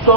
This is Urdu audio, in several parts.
100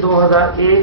2001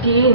3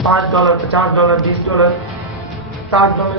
$5, $50, $20, $60।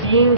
3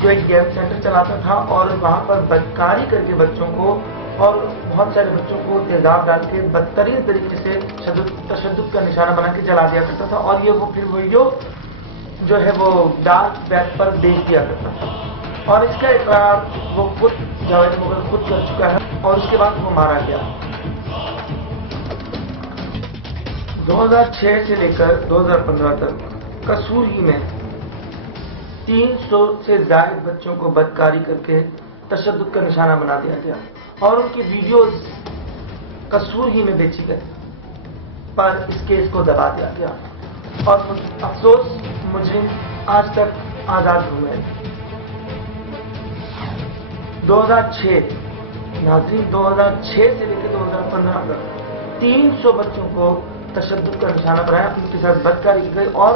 جو ایک گیم سینٹر چلاتا تھا اور وہاں پر بدکاری کر کے بچوں کو اور بہت سارے بچوں کو تیزاب ڈال کے بدترین طریقے سے تشدد کا نشانہ بنا کے جلا دیا کرتا تھا، اور یہ وہ پھر ویڈیو جو ہے وہ ڈارک ویب پر بیچ دیا کرتا تھا، اور اس کا اقرار وہ خود جاوید مغل خود کر چکا ہے، اور اس کے بعد وہ مارا گیا۔ 2006 سے لے کر 2015 تک قصور ہی میں 300 سے زائد بچوں کو بدکاری کر کے تشدد کا نشانہ بنا دیا گیا، اور ان کی ویڈیوز قصور ہی میں بیچی گئی، پر اس کیس کو دبا دیا گیا، اور افسوس مجرم آج تک آزاد ہوئے۔ 2006 ناظرین 2006 سے لے کے 2015 تک 300 بچوں کو تشدد کا نشانہ بنایا، ان کے ساتھ بدکاری کی گئی اور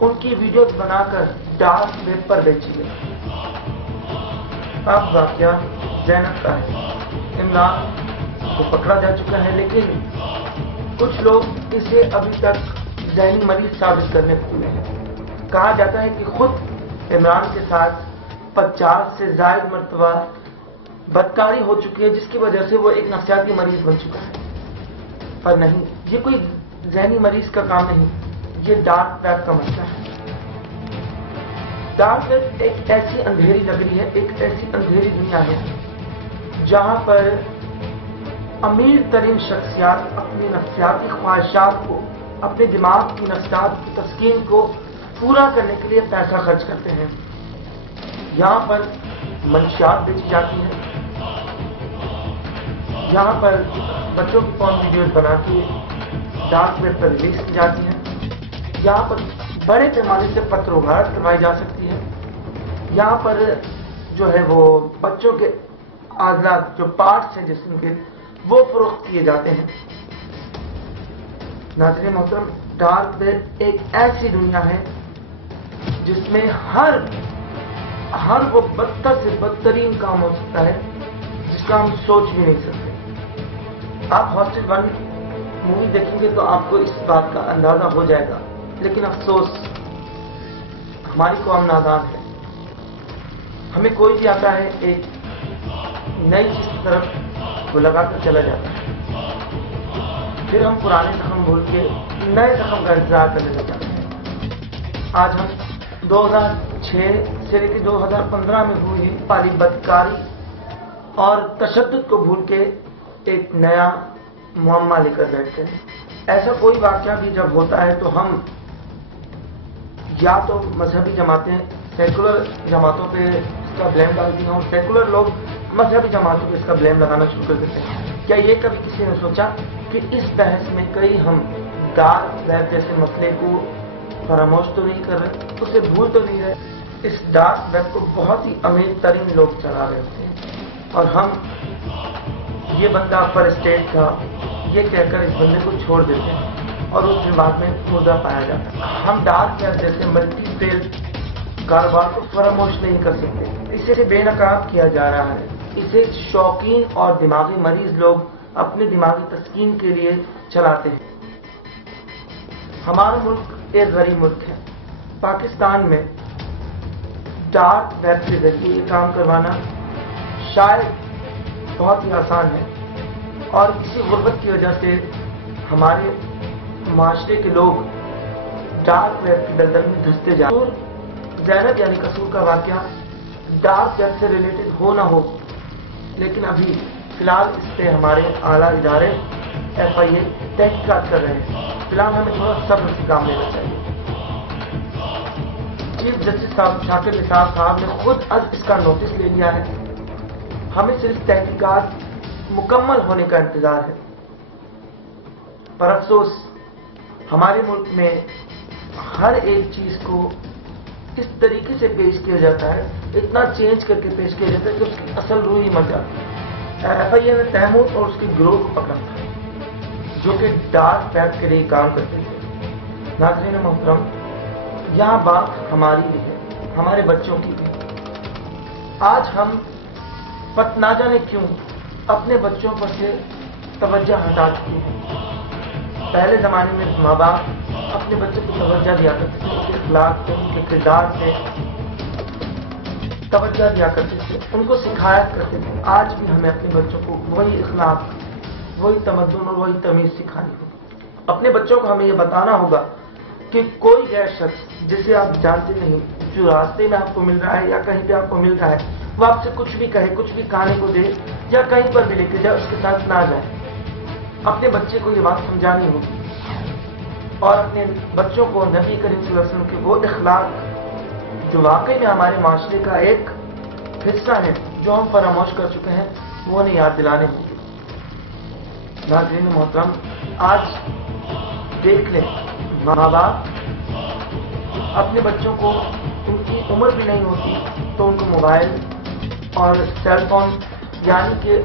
ان کی ویڈیوز بنا کر ڈارک ویب پر بیچی گئی۔ اب واقعہ زینب کا ہے۔ عمران کو پکڑا جا چکا ہے، لیکن کچھ لوگ اسے ابھی تک ذہنی مریض ثابت کرنے پورے ہیں۔ کہا جاتا ہے کہ خود عمران کے ساتھ 50 سے زائد مرتبہ بدکاری ہو چکی ہے، جس کی وجہ سے وہ ایک نفسیاتی مریض بن چکا ہے۔ پر نہیں، یہ کوئی ذہنی مریض کا کام نہیں، یہ ڈارک ویب کا مسئلہ ہے۔ ڈارک ویب ایک ایسی اندھیری نگری ہے، ایک ایسی اندھیری دنیا ہے جہاں پر امیر ترین شخصیات اپنی نفسیاتی خواہشات کو، اپنے دماغ کی نفسیات کی تسکین کو پورا کرنے کے لیے پیسہ خرچ کرتے ہیں۔ یہاں پر منشیات بیچی جاتی ہیں، یہاں پر بچوں کی پورن ویڈیوز بنا کے ڈارک ویب پر ریلیز کی جاتی ہیں، یہاں پر بڑے پیمانے سے پتر و غارت کروائی جا سکتی ہے، یہاں پر جو ہے وہ بچوں کے اعضاء جو پارٹس ہیں جسم کے وہ فروخت کیے جاتے ہیں۔ ناظرین محترم، ڈارک ویب ایک ایسی دنیا ہے جس میں ہر وہ بدتر سے بدترین کام ہو سکتا ہے جس کا ہم سوچ بھی نہیں سکتے۔ آپ ہاسٹل 1 مووی دیکھیں گے تو آپ کو اس بات کا اندازہ ہو جائے گا، لیکن افسوس ہماری قوم نادان ہے۔ ہمیں کوئی بھی آتا ہے ایک نئی چیز کی طرف وہ لگا کر چلا جاتا ہے، پھر ہم پرانے زخم بھول کے نئے زخم کا انتظار کرنے لگ جاتے ہیں۔ آج ہم 2006 سے لے کے 2015 میں ہوئی پالی بدکاری اور تشدد کو بھول کے ایک نیا معمہ لے کر بیٹھتے ہیں۔ ایسا کوئی واقعہ بھی جب ہوتا ہے تو ہم یا تو مذہبی جماعتیں سیکولر جماعتوں پہ اس کا بلیم ڈالتی ہیں، اور سیکولر لوگ مذہبی جماعتوں پہ اس کا بلیم لگانا شروع کر دیتے ہیں۔ کیا یہ کبھی کسی نے سوچا کہ اس بحث میں کئی ہم ڈارک ویب جیسے مسئلے کو فراموش تو نہیں کر رہے، اسے بھول تو نہیں رہے؟ اس ڈارک ویب کو بہت ہی امیر ترین لوگ چلا رہے ہوتے ہیں، اور ہم یہ بندہ پر اسٹیٹ تھا یہ کہہ کر اس بندے کو چھوڑ دیتے ہیں، اور اس دن بعد میں مردہ پایا جاتا ہے۔ ہم ڈارک ویب جیسے ملٹی فیل کاروبار کو فراموش نہیں کر سکتے، اسے بے نقاب کیا جا رہا ہے۔ اسے شوقین اور دماغی مریض لوگ اپنے دماغی تسکین کے لیے چلاتے ہیں۔ ہمارا ملک ایک غریب ملک ہے۔ پاکستان میں ڈارک ویب کے ذریعے یہ کام کروانا شاید بہت ہی آسان ہے، اور اسی غربت کی وجہ سے ہمارے معاشرے کے لوگ ڈارک ویب کی دلدل میں دھستے جاتے ہیں۔ زینب یعنی قصور کا واقعہ ڈارک ویب سے ریلیٹڈ ہو نہ ہو، لیکن ابھی فی الحال اس پہ ہمارے اعلیٰ ادارے FIA تحقیقات کر رہے ہیں۔ فی الحال ہمیں تھوڑا صبر سے کام لینا چاہیے۔ چیف جسٹس شاکر نثار صاحب نے خود از اس کا نوٹس لے لیا ہے، ہمیں صرف تحقیقات مکمل ہونے کا انتظار ہے۔ پر افسوس ہمارے ملک میں ہر ایک چیز کو اس طریقے سے پیش کیا جاتا ہے، اتنا چینج کر کے پیش کیا جاتا ہے کہ اس کی اصل روح ہی مر جاتی ہے۔ FIA نے تیمور اور اس کے گروہ کو پکڑا تھا جو کہ ڈارک ویب کے لیے کام کرتے تھے۔ ناظرین محترم، یہاں بات ہماری بھی ہے، ہمارے بچوں کی بھی۔ آج ہم نہ جانے کیوں اپنے بچوں پر سے توجہ ہٹا چکے ہیں۔ پہلے زمانے میں ماں باپ اپنے بچوں کو توجہ دیا کرتے تھے، ان کے اخلاق سے، ان کے کردار سے، توجہ دیا کرتے تھے، ان کو سکھایا کرتے تھے۔ آج بھی ہمیں اپنے بچوں کو وہی اخلاق، وہی تمدن اور وہی تمیز سکھانی ہوگی۔ اپنے بچوں کو ہمیں یہ بتانا ہوگا کہ کوئی غیر شخص جسے آپ جانتے نہیں، جو راستے میں آپ کو مل رہا ہے یا کہیں پہ آپ کو مل رہا ہے، وہ آپ سے کچھ بھی کہے، کچھ بھی کھانے کو دے یا کہیں پر بھی لے کے جائے، اس کے ساتھ نہ جائے۔ اپنے بچے کو یہ بات سمجھانی ہوگی اور اپنے بچوں کو نبی کریم صلی اللہ علیہ وسلم کے وہ اخلاق جو واقعی میں ہمارے معاشرے کا ایک حصہ ہے، جو ہم فراموش کر چکے ہیں، وہ انہیں یاد دلانے ہوں گے۔ ناظرین محترم، آج دیکھ لیں، ماں باپ اپنے بچوں کو، ان کی عمر بھی نہیں ہوتی تو ان کو موبائل اور سیل فون، یعنی کہ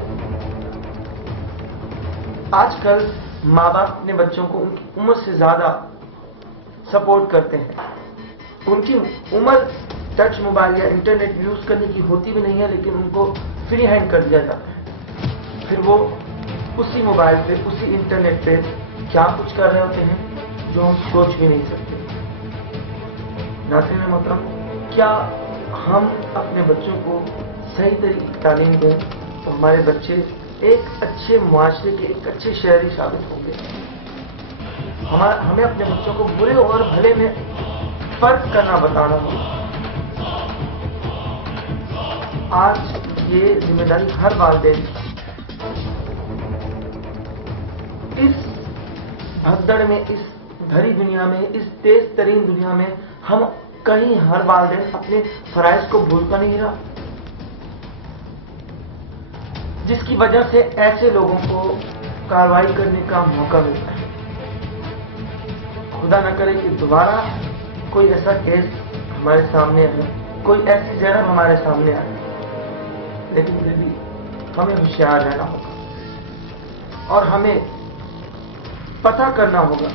آج کل ماں باپ اپنے بچوں کو ان کی عمر سے زیادہ سپورٹ کرتے ہیں۔ ان کی عمر ٹچ موبائل یا انٹرنیٹ یوز کرنے کی ہوتی بھی نہیں ہے، لیکن ان کو فری ہینڈ کر دیا جاتا ہے۔ پھر وہ اسی موبائل پہ، اسی انٹرنیٹ پہ کیا کچھ کر رہے ہوتے ہیں جو ہم سوچ بھی نہیں سکتے۔ ناظرین محترم، کیا ہم اپنے بچوں کو صحیح طریقے کی تعلیم دیں تو ہمارے بچے ایک اچھے معاشرے کے ایک اچھے شہری ثابت ہوں گے۔ ہمیں اپنے بچوں کو برے اور بھلے میں فرق کرنا بتانا ہوگا۔ آج یہ ذمہ داری ہر والدین کی۔ اس بھگدڑ میں، اس بھری دنیا میں، اس تیز ترین دنیا میں ہم کہیں ہر والدین اپنے فرائض کو بھول کر نہیں رہا، جس کی وجہ سے ایسے لوگوں کو کارروائی کرنے کا موقع ملتا ہے۔ خدا نہ کرے کہ دوبارہ کوئی ایسا کیس ہمارے سامنے آئے، کوئی ایسی زینب ہمارے سامنے آئے، لیکن پھر بھی ہمیں ہوشیار رہنا ہوگا اور ہمیں پتہ کرنا ہوگا۔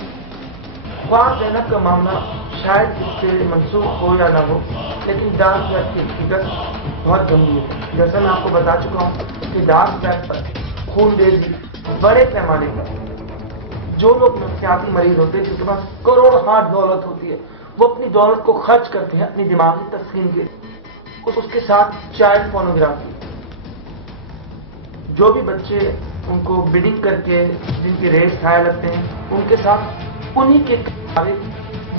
خواہ زینب کا معاملہ شاید اس سے منسوخ ہو یا نہ ہو، لیکن ڈارک ویب کی حقیقت بہت گمبھیر ہے۔ جیسا میں آپ کو بتا چکا ہوں کہ ڈارک ویب پر خون ریزی بڑے پیمانے پر، جو لوگ نفسیاتی مریض ہوتے ہیں، جن کے پاس کروڑ ہاتھ دولت ہوتی ہے، وہ اپنی دولت کو خرچ کرتے ہیں اپنی دماغی تسکین کے، اس کے ساتھ چائلڈ پورنوگرافی۔ جو بھی بچے ان کو بیڈنگ کر کے جن کی ریس کھائے لگتے ہیں، ان کے ساتھ انہی کے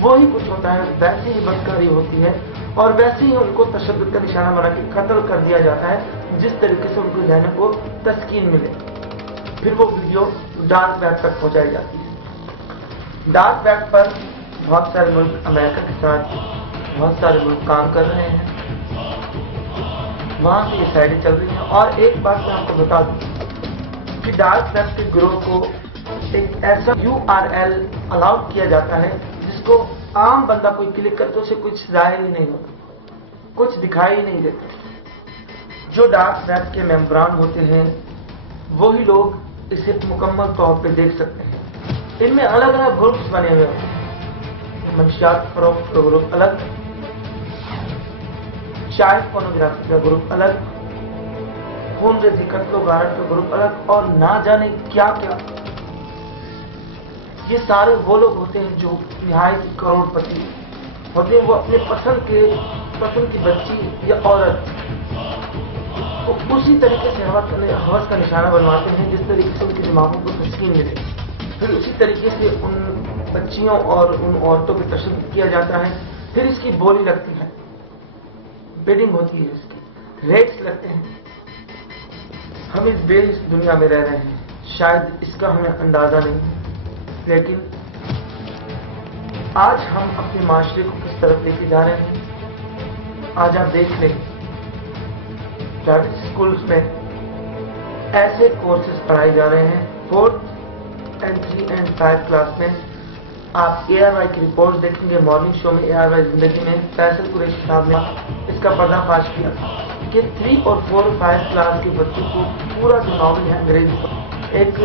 وہی کچھ ہوتا ہے، ویسی ہی بدکاری ہوتی ہے اور ویسے ہی ان کو تشدد کا نشانہ بنا کے قتل کر دیا جاتا ہے، جس طریقے سے ان کو ذہن کو تسکین ملے۔ پھر وہ ویڈیو ڈارک ویب تک پہنچائی جاتی ہے۔ ڈارک ویب پر بہت سارے ملک امریکہ کے ساتھ بہت سارے ملک کام کر رہے ہیں، وہاں سے یہ سائٹیں چل رہی ہیں۔ اور ایک بات میں آپ کو بتا دوں کہ ڈارک ویب کے گروہ کو ایک ایسا URL الاؤڈ کیا جاتا ہے جس کو عام بندہ کوئی کلک کرتے اسے کچھ ظاہر ہی نہیں ہوتا، کچھ دکھائی ہی نہیں دیتا۔ جو ڈارک ویب کے ممبران ہوتے ہیں وہی لوگ اسے مکمل طور پہ دیکھ سکتے ہیں۔ ان میں الگ الگ گروپس بنے ہوئے ہوتے ہیں، منشیات فروخت کا گروپ الگ، چائلڈ پورنوگرافی کا گروپ الگ، خون ریزی قتل و غارت کا گروپ الگ، اور نہ جانے کیا کیا۔ یہ سارے وہ لوگ ہوتے ہیں جو نہایت کروڑ پتی ہوتے ہیں، وہ اپنے پسند کی بچی یا عورت کو اسی طریقے سے ہوس کا نشانہ بنواتے ہیں جس طریقے سے ان کے دماغوں کو تسکین ملے۔ پھر اسی طریقے سے ان بچیوں اور ان عورتوں پہ تشدد کیا جاتا ہے، پھر اس کی بولی لگتی ہے، بیڈنگ ہوتی ہے، اس کی ریٹس لگتے ہیں۔ ہم اس بے دنیا میں رہ رہے ہیں، شاید اس کا ہمیں اندازہ نہیں، لیکن آج ہم اپنے معاشرے کو کس طرف لے کے جا رہے ہیں۔ آج آپ دیکھ لیں، پرائیویٹ اسکولز میں ایسے کورسز پڑھائے جا رہے ہیں، 4th and 3 and 5 کلاس میں آپ ARY کی رپورٹ دیکھیں گے۔ مارننگ شو میں ARY زندگی میں فیصل قریشی صاحب نے اس کا پردہ فاش کیا کہ 3 اور 4 اور 5 کلاس کے بچوں کو پورا جو ناول ہے انگریزی پر ایک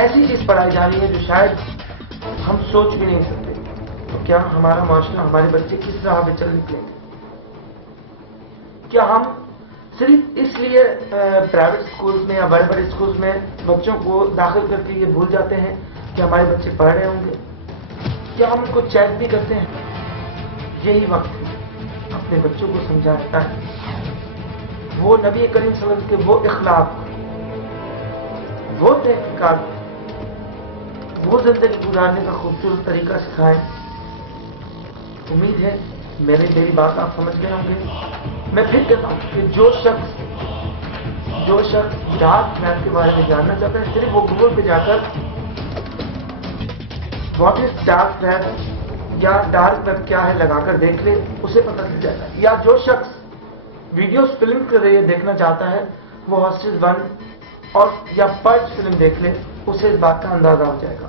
ایسی چیز پڑھائی جا رہی ہے جو شاید ہم سوچ بھی نہیں سکتے۔ تو کیا ہمارا معاشرہ، ہمارے بچے کس راہ پہ چل نکلیں گے؟ کیا ہم صرف اس لیے پرائیویٹ اسکولز میں یا بڑے بڑے اسکولز میں بچوں کو داخل کر کے یہ بھول جاتے ہیں کہ ہمارے بچے پڑھ رہے ہوں گے؟ کیا ہم ان کو چیک بھی کرتے ہیں؟ یہی وقت ہے اپنے اپنے بچوں کو سمجھاتا ہے، وہ نبی کریم صلی اللہ علیہ وسلم کے وہ اخلاق، وہ تحقیقات، وہ زندگی گزارنے کا خوبصورت طریقہ سکھائے۔ امید ہے میری بات آپ سمجھ گئے ہوں گے۔ میں پھر کہتا ہوں کہ جو شخص ڈارک ویب کے بارے میں جاننا چاہتا ہے، صرف وہ گوگل پہ جا کر واٹ از ڈارک ویب یا ڈارک ویب کیا ہے لگا کر دیکھ لے، اسے پتہ چل جائے گا۔ یا جو شخص ویڈیوز فلم کے ذریعے دیکھنا چاہتا ہے، وہ ہاسٹل 1 اور یا پرچ فلم دیکھ لے، اسے اس بات کا اندازہ ہو جائے گا۔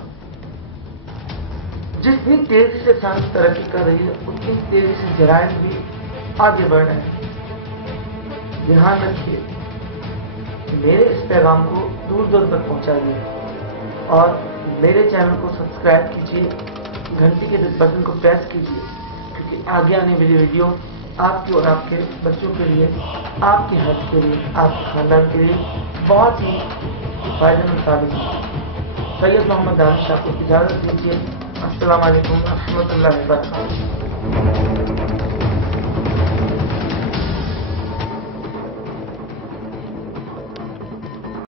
جتنی تیزی سے سائنس ترقی کر رہی ہے، اتنی تیزی سے جرائم بھی آگے بڑھ رہے ہیں۔ دھیان رکھیے، میرے اس پیغام کو دور دور تک پہنچائیے اور میرے چینل کو سبسکرائب کیجیے، گھنٹی کے بٹن کو پریس کیجیے، کیونکہ آگے آنے والی ویڈیو آپ کی اور آپ کے بچوں کے لیے، آپ کی ہیلتھ کے لیے، آپ کے خاندان کے لیے بہت ہی فائدہ مند ثابت ہے۔ سید محمد دانش آپ کو اجازت دیجیے۔ السلام علیکم ورحمۃ اللہ وبرکاتہ۔